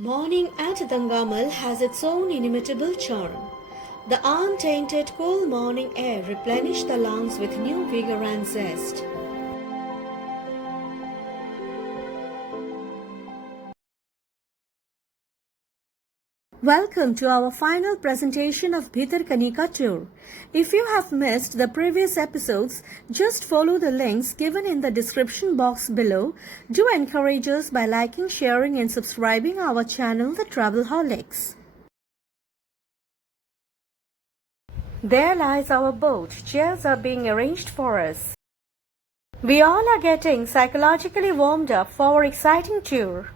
Morning at Dangamal has its own inimitable charm. The untainted cool morning air replenishes the lungs with new vigor and zest. Welcome to our final presentation of Bhitarkanika tour. If you have missed the previous episodes, just follow the links given in the description box below. Do encourage us by liking, sharing and subscribing our channel, The Travelholics. There lies our boat. Chairs are being arranged for us. We all are getting psychologically warmed up for our exciting tour.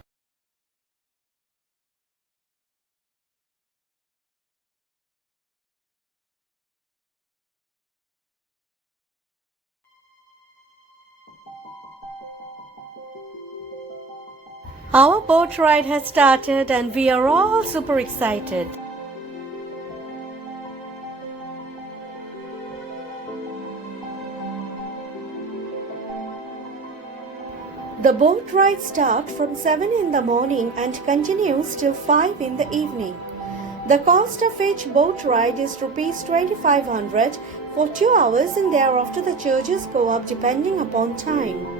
Our boat ride has started and we are all super excited. The boat ride starts from 7 in the morning and continues till 5 in the evening. The cost of each boat ride is Rs 2500 for 2 hours and thereafter the charges go up depending upon time.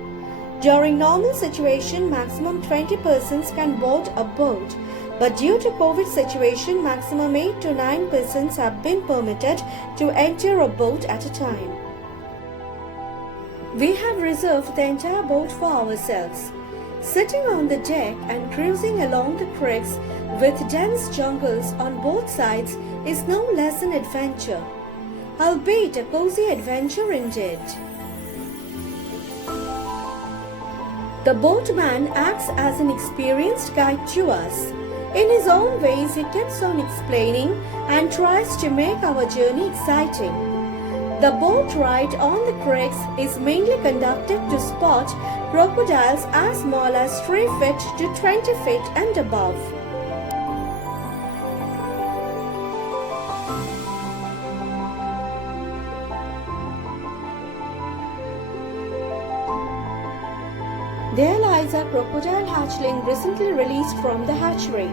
During normal situation, maximum 20 persons can board a boat, but due to COVID situation, maximum 8 to 9 persons have been permitted to enter a boat at a time. We have reserved the entire boat for ourselves. Sitting on the deck and cruising along the creeks with dense jungles on both sides is no less an adventure, albeit a cozy adventure indeed. The boatman acts as an experienced guide to us. In his own ways, he keeps on explaining and tries to make our journey exciting. The boat ride on the creeks is mainly conducted to spot crocodiles as small as 3 feet to 20 feet and above. There lies a crocodile hatchling recently released from the hatchery.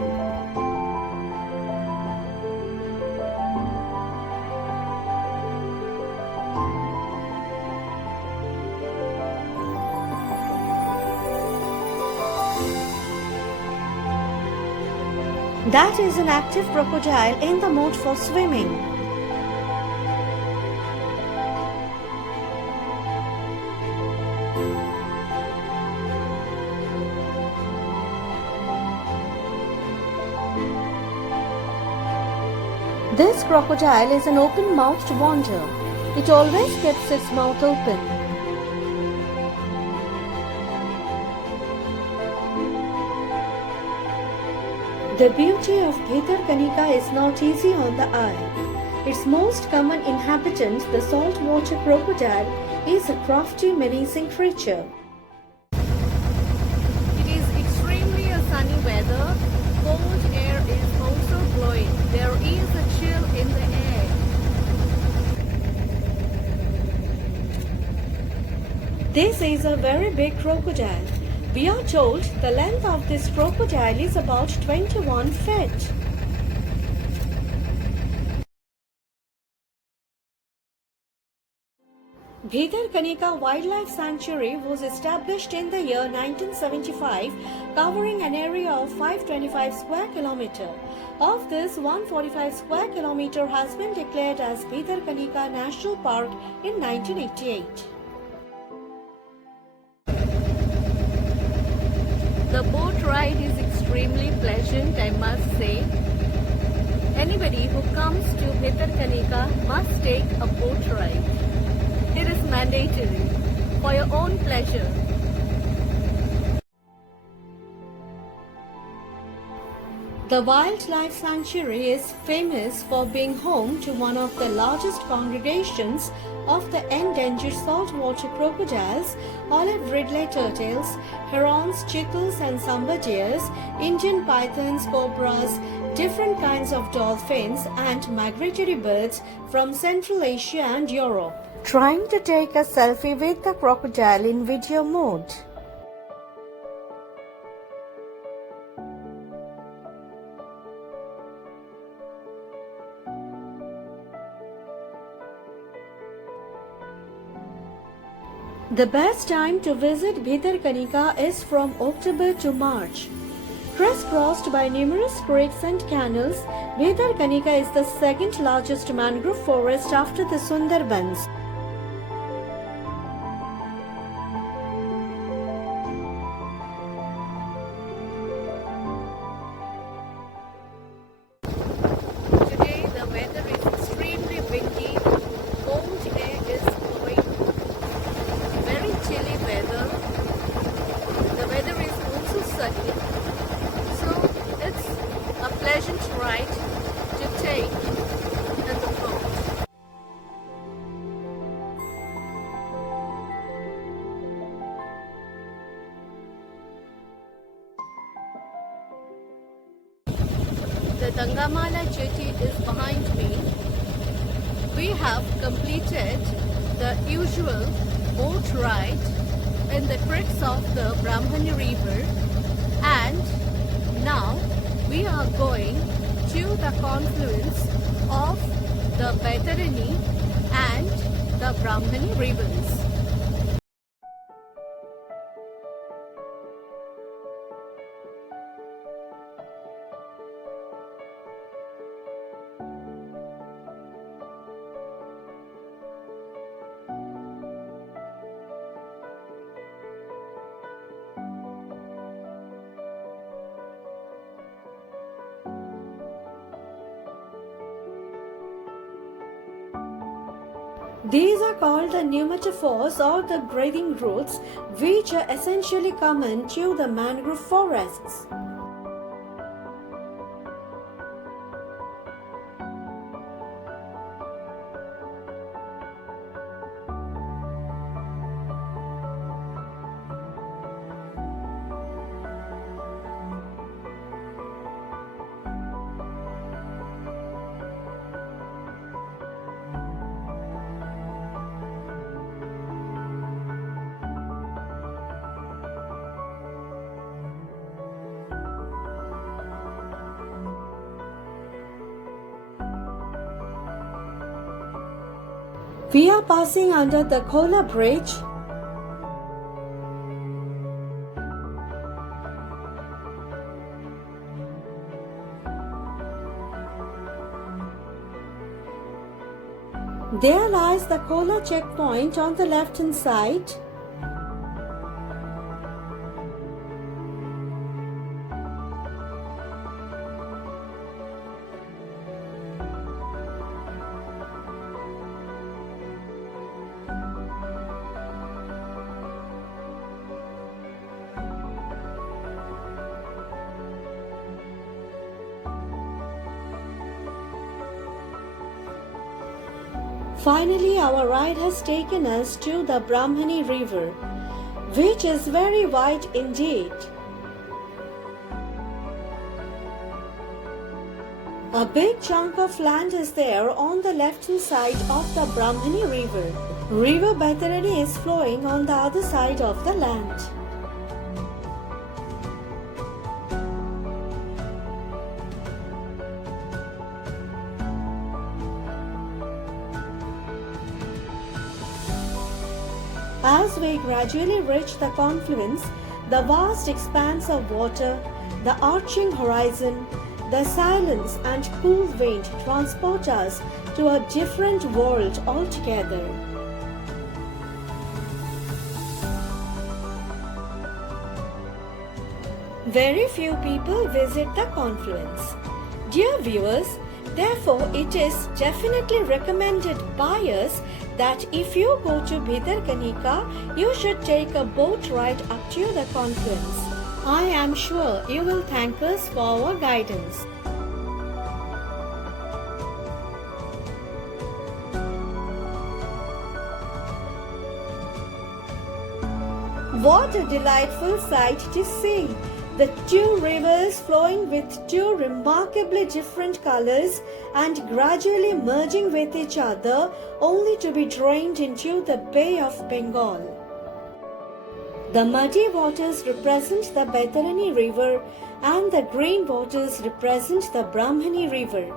That is an active crocodile in the mood for swimming. This crocodile is an open-mouthed wonder. It always keeps its mouth open. The beauty of Bhitarkanika is not easy on the eye. Its most common inhabitant, the saltwater crocodile, is a crafty, menacing creature. It is extremely sunny weather. Cold air is also blowing. There is a chill in the air. This is a very big crocodile. We are told the length of this crocodile is about 21 feet. Bhitarkanika Wildlife Sanctuary was established in the year 1975, covering an area of 525 square kilometer. Of this, 145 square kilometer has been declared as Bhitarkanika National Park in 1988. The boat ride is extremely pleasant, I must say. Anybody who comes to Bhitarkanika must take a boat ride. It is mandatory for your own pleasure. The Wildlife Sanctuary is famous for being home to one of the largest congregations of the endangered saltwater crocodiles, olive ridley turtles, herons, chittals and sambar deers, Indian pythons, cobras, different kinds of dolphins and migratory birds from Central Asia and Europe. Trying to take a selfie with the crocodile in video mode. The best time to visit Bhitarkanika is from October to March. Crisscrossed by numerous creeks and canals, Bhitarkanika is the second largest mangrove forest after the Sundarbans. Today the weather is extremely windy, cold air is blowing, very chilly weather. The weather is also sunny, so it's a pleasant ride to take in the boat. The Dangamala jetty is behind me. We have completed the usual boat ride in the creeks of the Brahmani river, and now we are going to the confluence of the Baitarani and the Brahmani rivers. These are called the pneumatophores or the breathing roots, which are essentially common to the mangrove forests. We are passing under the Kola Bridge. There lies the Kola checkpoint on the left-hand side. Finally, our ride has taken us to the Brahmani River, which is very wide indeed. A big chunk of land is there on the left-hand side of the Brahmani River. River Baitarani is flowing on the other side of the land. As we gradually reach the confluence, the vast expanse of water, the arching horizon, the silence and cool wind transport us to a different world altogether. Very few people visit the confluence. Dear viewers, therefore it is definitely recommended by us that if you go to Bhitarkanika, you should take a boat ride up to the confluence. I am sure you will thank us for our guidance. What a delightful sight to see! The two rivers flowing with two remarkably different colors and gradually merging with each other only to be drained into the Bay of Bengal. The muddy waters represent the Baitarani River and the green waters represent the Brahmani River.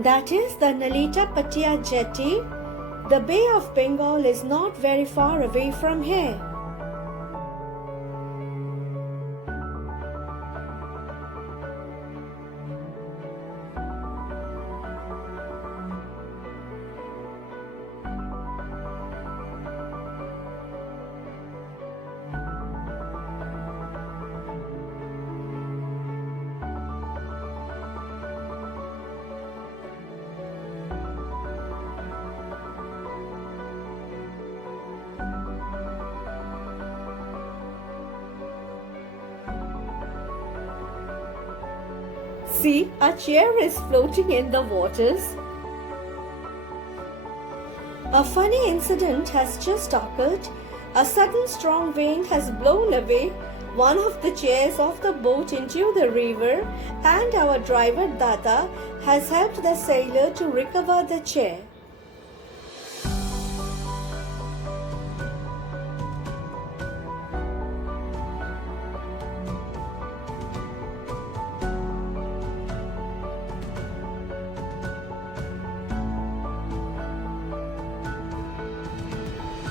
That is the Nalita Patia jetty. The Bay of Bengal is not very far away from here. See, a chair is floating in the waters. A funny incident has just occurred. A sudden strong wind has blown away one of the chairs of the boat into the river, and our driver Dada has helped the sailor to recover the chair.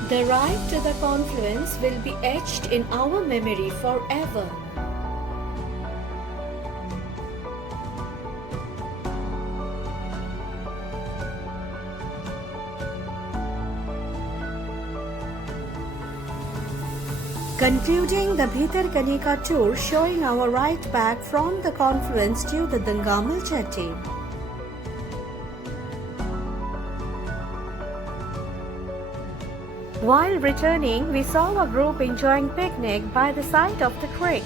The ride to the confluence will be etched in our memory forever. Concluding the Bhitarkanika tour, showing our ride back from the confluence to the Dangamal jetty. While returning, we saw a group enjoying picnic by the side of the creek.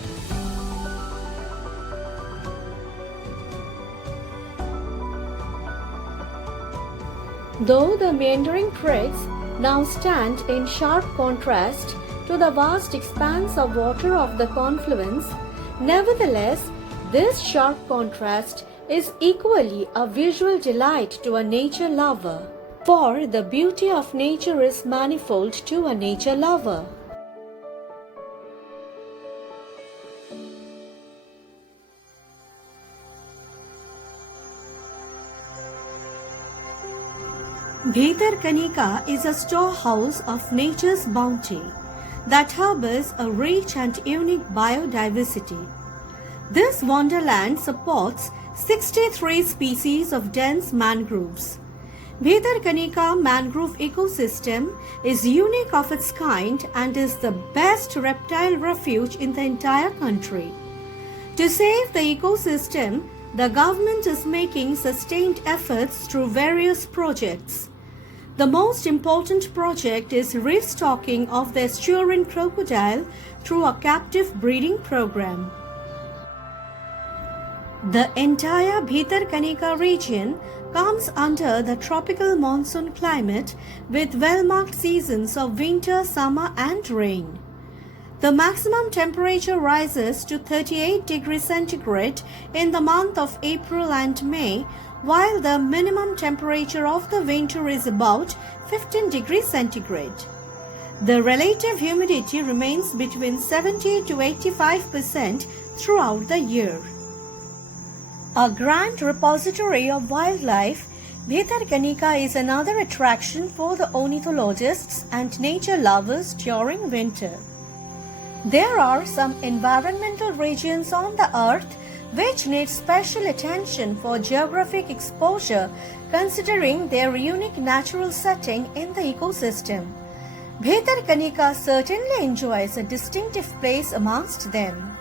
Though the meandering creeks now stand in sharp contrast to the vast expanse of water of the confluence, nevertheless, this sharp contrast is equally a visual delight to a nature lover. For the beauty of nature is manifold to a nature lover. Bhitarkanika is a storehouse of nature's bounty that harbors a rich and unique biodiversity. This wonderland supports 63 species of dense mangroves. Bhitarkanika mangrove ecosystem is unique of its kind and is the best reptile refuge in the entire country. To save the ecosystem, the government is making sustained efforts through various projects. The most important project is restocking of the estuarine crocodile through a captive breeding program. The entire Bhitarkanika region comes under the tropical monsoon climate with well-marked seasons of winter, summer and rain. The maximum temperature rises to 38 degrees centigrade in the month of April and May, while the minimum temperature of the winter is about 15 degrees centigrade. The relative humidity remains between 70 to 85% throughout the year. A grand repository of wildlife, Bhitarkanika is another attraction for the ornithologists and nature lovers during winter. There are some environmental regions on the earth which need special attention for geographic exposure considering their unique natural setting in the ecosystem. Bhitarkanika certainly enjoys a distinctive place amongst them.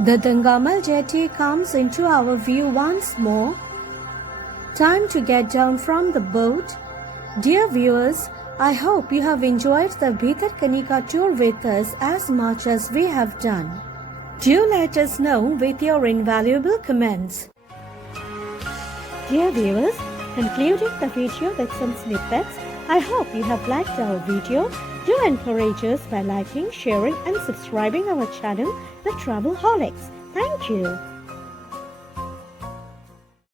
The Dangamal jetty comes into our view once more. Time to get down from the boat. Dear viewers, I hope you have enjoyed the Bhitarkanika tour with us as much as we have done. Do let us know with your invaluable comments. Dear viewers, concluding the video with some snippets, I hope you have liked our video. Do encourage us by liking, sharing and subscribing our channel, The Travelholics. Thank you.